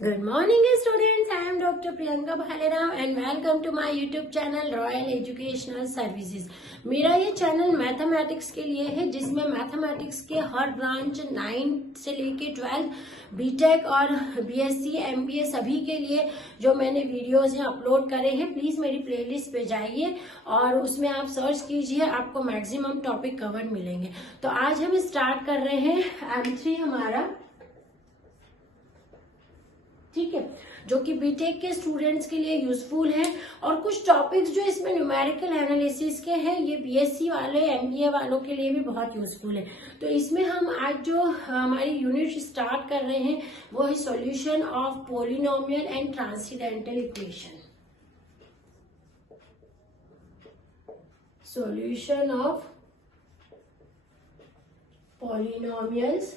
Good morning students, I am Dr. Priyanka Bhalerao and welcome to my YouTube channel Royal Educational Services। मेरा ये channel mathematics के लिए है जिसमें mathematics के हर ब्रांच 9 से लेके 12 बीटेक और बीएससी एमबीए सभी के लिए जो मैंने वीडियोस हैं अपलोड करे हैं, प्लीज मेरी प्लेलिस्ट पे जाइए और उसमें आप सर्च कीजिए, आपको मैक्सिमम टॉपिक कवर मिलेंगे। तो आज हम स्टार्ट कर रहे हैं M3 हमारा, ठीक है, जो कि बीटेक के स्टूडेंट्स के लिए यूजफुल है। और कुछ टॉपिक्स जो इसमें न्यूमेरिकल एनालिसिस के हैं ये बीएससी वाले एमबीए वालों के लिए भी बहुत यूजफुल है। तो इसमें हम आज जो हमारी यूनिट स्टार्ट कर रहे हैं वो है solution of polynomial and transcendental equation. Solution of polynomials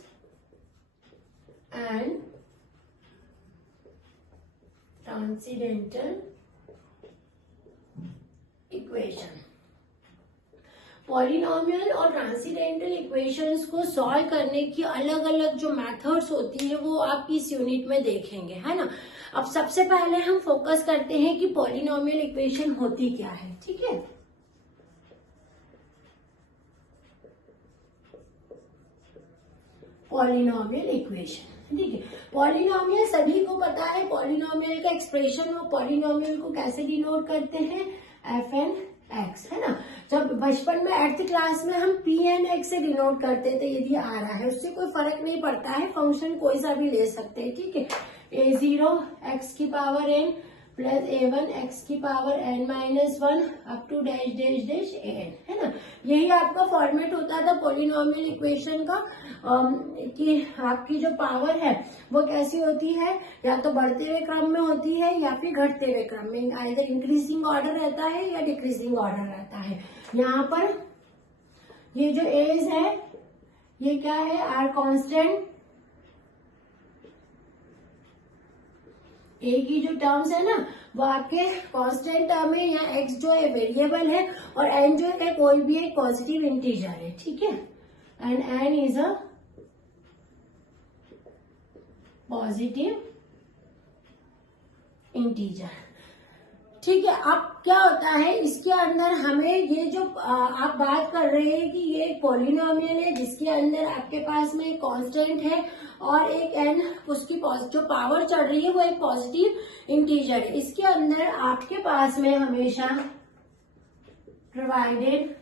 and transcendental equation. Polynomial और ट्रांसेंडेंटल इक्वेशंस को सॉल्व करने की अलग अलग जो मेथड्स होती है वो आप इस यूनिट में देखेंगे, है ना। अब सबसे पहले हम फोकस करते हैं कि पॉलिनोमियल इक्वेशन होती क्या है, ठीक है। पॉलिनोमियल इक्वेशन, ठीक है। पॉलिनोमियल सभी को पता है, पॉलिनोमियल का एक्सप्रेशन और पॉलिनोमियल को कैसे डिनोट करते हैं, एफ एन एक्स, है ना। जब बचपन में 8th क्लास में हम पी एन एक्स से डिनोट करते थे, यदि आ रहा है उससे कोई फर्क नहीं पड़ता है, फंक्शन कोई सा भी ले सकते हैं, ठीक है। a0 x की power n plus a1 x की power n-1 up to dash dash dash an, है ना। यही आपका फॉर्मेट होता था पॉलिनोमियल इक्वेशन का, कि आपकी जो पावर है वो कैसी होती है, या तो बढ़ते हुए क्रम में होती है या फिर घटते हुए क्रम में, आइदर इंक्रीजिंग ऑर्डर रहता है या डिक्रीजिंग ऑर्डर रहता है। यहाँ पर ये जो एज है ये क्या है, आर कांस्टेंट, ए की जो टर्म्स है ना वो आपके कांस्टेंट टर्म है, या एक्स जो है वेरिएबल है और एन जो है कोई भी एक पॉजिटिव इंटीजर है, ठीक है। And n is a positive integer, ठीक है। अब क्या होता है इसके अंदर हमें ये जो आप बात कर रहे हैं कि ये एक पॉलिनोमियल है जिसके अंदर आपके पास में एक कांस्टेंट है और एक एन, उसकी जो पावर चढ़ रही है वो एक पॉजिटिव इंटीजर है। इसके अंदर आपके पास में हमेशा provided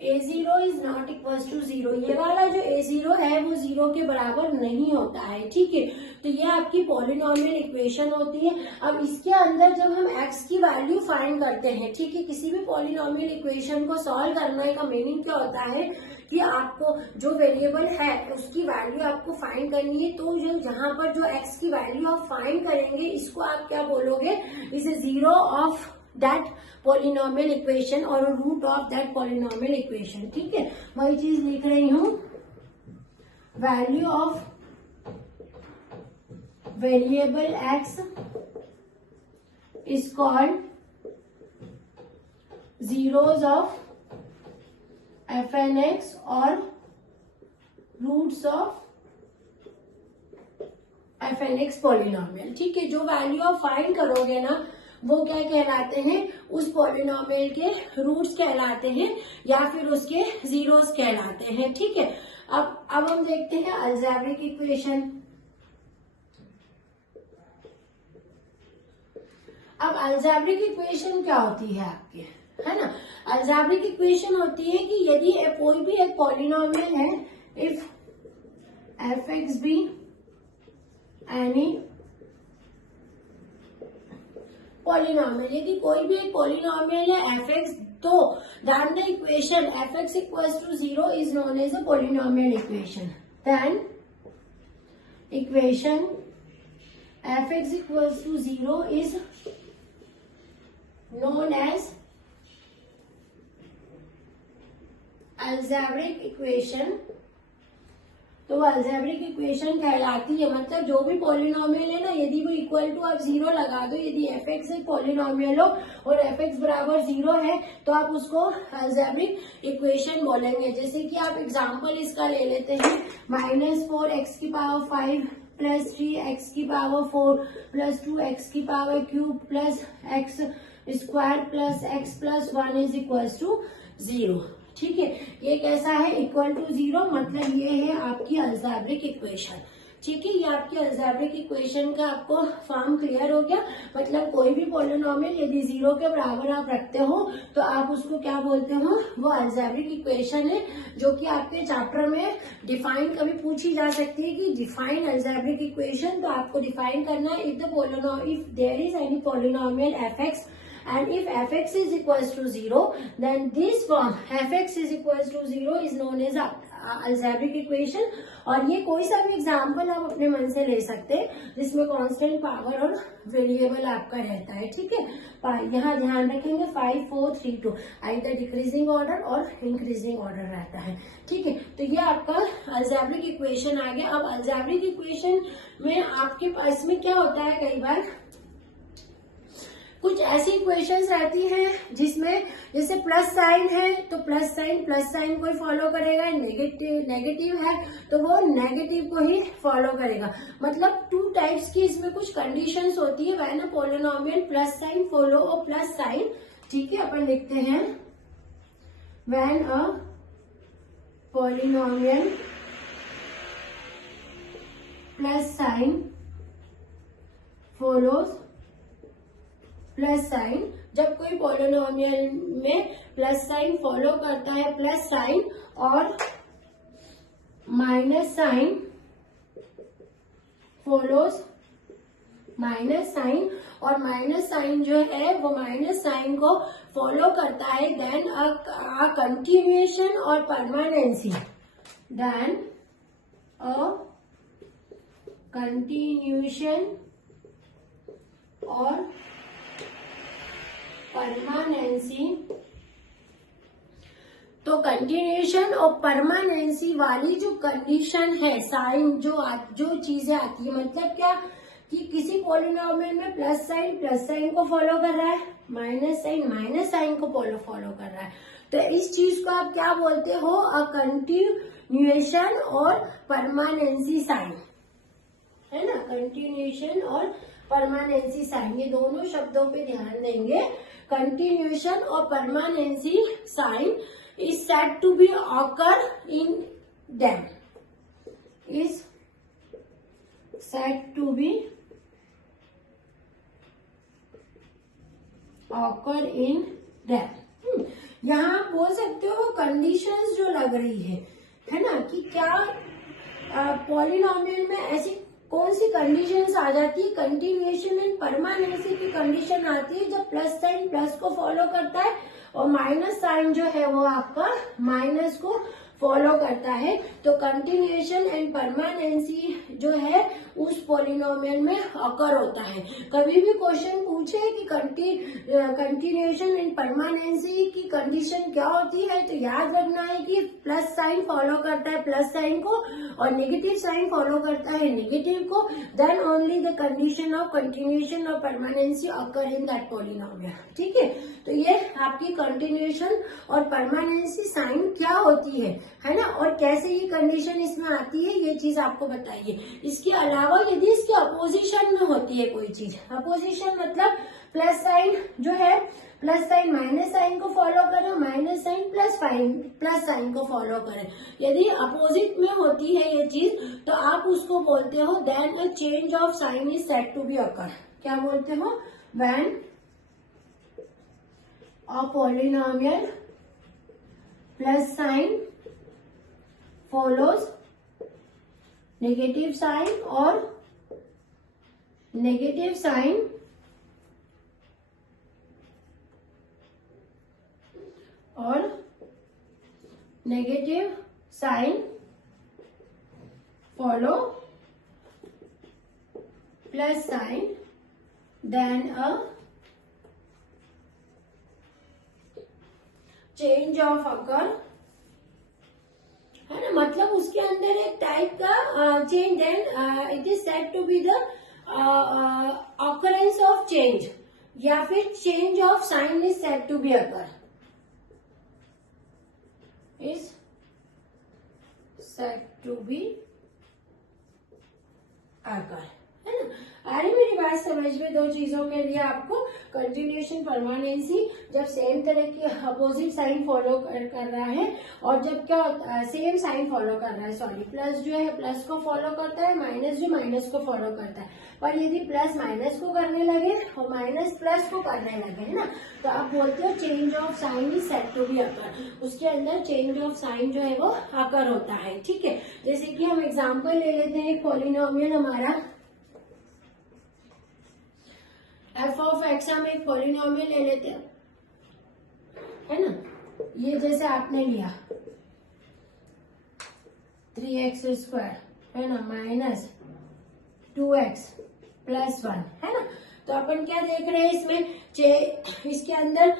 a0 is not equal to 0, ये वाला जो a0 है वो 0 के बराबर नहीं होता है, ठीक है। तो ये आपकी पॉलिनोमियल इक्वेशन होती है। अब इसके अंदर जब हम x की वैल्यू फाइंड करते हैं, ठीक है, किसी भी पॉलिनोमियल इक्वेशन को सॉल्व करने का मीनिंग क्या होता है कि आपको जो वेरिएबल है उसकी वैल्यू आपको फाइंड करनी है। तो जो जहां पर जो x की वैल्यू आप फाइंड करेंगे इसको आप क्या बोलोगे, इसे zero of that polynomial equation और root of that polynomial equation, ठीक है। वही चीज लिख रही हूं, value of variable x is called zeros of F N X और roots of F N X polynomial, ठीक है। जो वैल्यू आप फाइंड करोगे ना वो क्या कहलाते हैं, उस पॉलिनोमियल के रूट्स कहलाते हैं या फिर उसके जीरोस कहलाते हैं, ठीक है। अब हम देखते हैं अलजेब्रिक इक्वेशन। अब अलजेब्रिक इक्वेशन क्या होती है आपके, है ना। अलजेब्रिक इक्वेशन होती है कि यदि कोई भी एक पॉलिनोमियल है, if f x be any polynomial, यदि कोई भी एक पॉलिनोमियल है एफ एक्स, तो then the equation f x equals to 0 is known as a polynomial equation. Then equation f x equals to 0 is known as algebraic equation. तो algebraic equation कहलाती है, मतलब जो भी पॉलिनोमियल है ना, यदि वो इक्वल टू आप 0 लगा दो, यदि एफ एक्स एक पॉलिनोमियल हो और एफ एक्स बराबर 0 है तो आप उसको अलजेब्रिक इक्वेशन बोलेंगे। जैसे कि आप एग्जांपल इसका ले लेते हैं, -4x की पावर 5 प्लस 3x की पावर 4 प्लस 2x की power cube plus x square plus x plus 1 is equal to 0। ठीक है, ये कैसा है, इक्वल टू 0, मतलब ये है आपकी अलजेब्रिक इक्वेशन। ठीक है, ये आपकी अलजेब्रिक इक्वेशन का आपको फॉर्म क्लियर हो गया। मतलब कोई भी पॉलिनोमियल यदि 0 के बराबर आप रखते हो तो आप उसको क्या बोलते हो, वो अलजेब्रिक इक्वेशन है, जो कि आपके चैप्टर में डिफाइन कभी पूछी जा सकती है कि डिफाइन अलजेब्रिक इक्वेशन। तो आपको डिफाइन करना है, if there is any polynomial fx and if fx is equals to 0 then this form fx is equals to 0 is known as algebraic equation। और ये कोई सा भी एग्जाम्पल आप अपने मन से ले सकते हैं जिसमें कांस्टेंट पावर और वेरिएबल आपका रहता है। ठीक है, यहाँ ध्यान रखेंगे 5 4 3 2 आइदर डिक्रीजिंग ऑर्डर और इंक्रीजिंग ऑर्डर रहता है। ठीक है, तो ये आपका अलजेब्रिक इक्वेशन आ गया। अब अलजेब्रिक इक्वेशन में आपके पास में क्या होता है, कई बार कुछ ऐसी इक्वेशंस रहती हैं जिसमें जैसे प्लस साइन है तो प्लस साइन को ही फॉलो करेगा, नेगेटिव है तो वो नेगेटिव को ही फॉलो करेगा। मतलब टू टाइप्स की इसमें कुछ कंडीशंस होती है। When a polynomial plus sign follow a plus sign. ठीक है, अपन लिखते हैं when a polynomial plus sign follows plus sign. जब कोई पॉलिनोमियल में प्लस साइन फॉलो करता है प्लस साइन और minus sign follows minus sign, और माइनस साइन जो है वो माइनस साइन को फॉलो करता है, देन अ कंटिन्यूएशन और परमानेंसी, देन अ कंटिन्यूएशन और परमानेंसी। तो कंटिन्यूएशन और परमानेंसी वाली जो कंडीशन है, साइन जो चीजें आती है, मतलब क्या कि किसी पॉलिनोमियल में प्लस साइन को फॉलो कर रहा है, माइनस साइन को फॉलो कर रहा है, तो इस चीज को आप क्या बोलते हो, अ कंटिन्यूएशन और परमानेंसी साइन, है ना। कंटिन्यूएशन और परमानेंसी साइन, ये दोनों शब्दों पे ध्यान देंगे। कंटिन्यूएशन और permanency sign is said to be occur in them, is said to be occur in them. यहाँ आप बोल सकते हो कंडीशंस जो लग रही है ना, कि क्या पॉलिनोमियल में ऐसी कौन सी कंडीशंस आ जाती है। कंटिन्यूएशन एंड परमानेंसी की कंडीशन आती है जब प्लस साइन प्लस को फॉलो करता है और माइनस साइन जो है वो आपका माइनस को फॉलो करता है। तो कंटिन्यूएशन एंड परमानेंसी जो है उस पॉलिनोमियल में अकर होता है। कभी भी क्वेश्चन पूछे कि कंटिन्यूएशन एंड परमानेंसी की कंडीशन क्या होती है, तो याद रखना है कि प्लस साइन फॉलो करता है प्लस साइन को और नेगेटिव साइन फॉलो करता है नेगेटिव को, then only the condition of continuation और permanency occur in that polynomial. ठीक है, तो ये आपकी कंटिन्यूएशन और परमानेंसी साइन क्या होती है ना, और कैसे ये कंडीशन इसमें आती है, ये चीज आपको बताइए। इसके अलावा यदि इसके अपोजिशन में होती है कोई चीज, अपोजिशन मतलब प्लस साइन जो है, प्लस साइन माइनस साइन को फॉलो करे, माइनस साइन प्लस साइन को फॉलो करे, यदि अपोजिट में होती है ये चीज तो आप उसको बोलते हो then a change of sign is said to be occur. क्या बोलते हो, when a polynomial plus sign follows negative sign और negative sign और negative sign follow plus sign, then a change of occur, है ना। मतलब उसके अंदर एक टाइप का change, then it is said to be the occurrence of change, या फिर change of sign is said to be occur, is said to be occur, है ना। आ रही मेरी बात समझ में? दो चीजों के लिए आपको कंटिन्यूएशन, परमानेंसी, जब सेम तरह की अपोजिट साइन फॉलो कर रहा है, और जब क्या होता है, सेम साइन फॉलो कर रहा है, सॉरी, प्लस जो है प्लस को फॉलो करता है, माइनस जो माइनस को फॉलो करता है। पर यदि प्लस माइनस को करने लगे और माइनस प्लस को करने लगे, है ना, तो आप बोलते हो change of sign is said to be occur. उसके अंदर चेंज ऑफ साइन जो है वो अकर होता है, ठीक है। जैसे कि हम एग्जाम्पल ले लेते हैं, एक पॉलिनोमियल हमारा एफ ऑफ एक्स, हम एक पॉलिनोमियल ले लेते हैं, है ना। ये जैसे आपने लिया 3x², है ना, माइनस 2x + 1, है ना। तो अपन क्या देख रहे हैं इसमें, इसके अंदर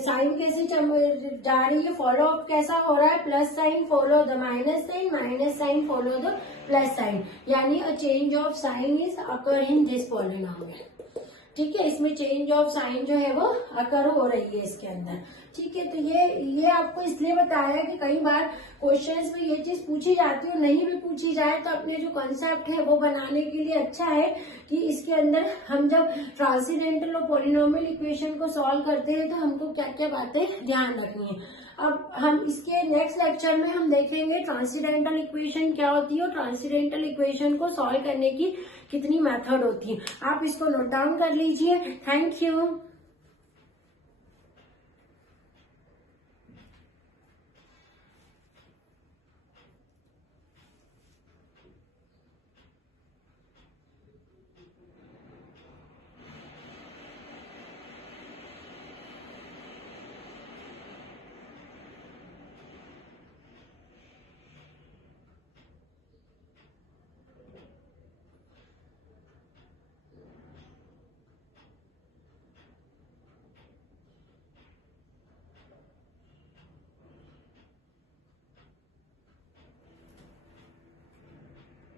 साइन कैसे जा रही है, फॉलो अप कैसा हो रहा है, plus sign follow the minus sign, minus sign follow the plus sign, यानी a change of sign is occur in this polynomial, ठीक है। इसमें चेंज ऑफ साइन जो है वो अकर हो रही है इसके अंदर, ठीक है। तो ये आपको इसलिए बताया कि कई बार क्वेश्चंस में ये चीज पूछी जाती है, नहीं भी पूछी जाए तो अपने जो कॉन्सेप्ट है वो बनाने के लिए अच्छा है कि इसके अंदर हम जब ट्रांसेंडेंटल और पॉलिनोमियल इक्वेशन को सॉल्व करते हैं तो हमको क्या क्या बातें ध्यान रखनी है। अब हम इसके नेक्स्ट लेक्चर में हम देखेंगे ट्रांसेंडेंटल इक्वेशन क्या होती है और ट्रांसेंडेंटल इक्वेशन को सॉल्व करने की कितनी मेथड होती है। आप इसको नोट डाउन कर लीजिए। Thank you.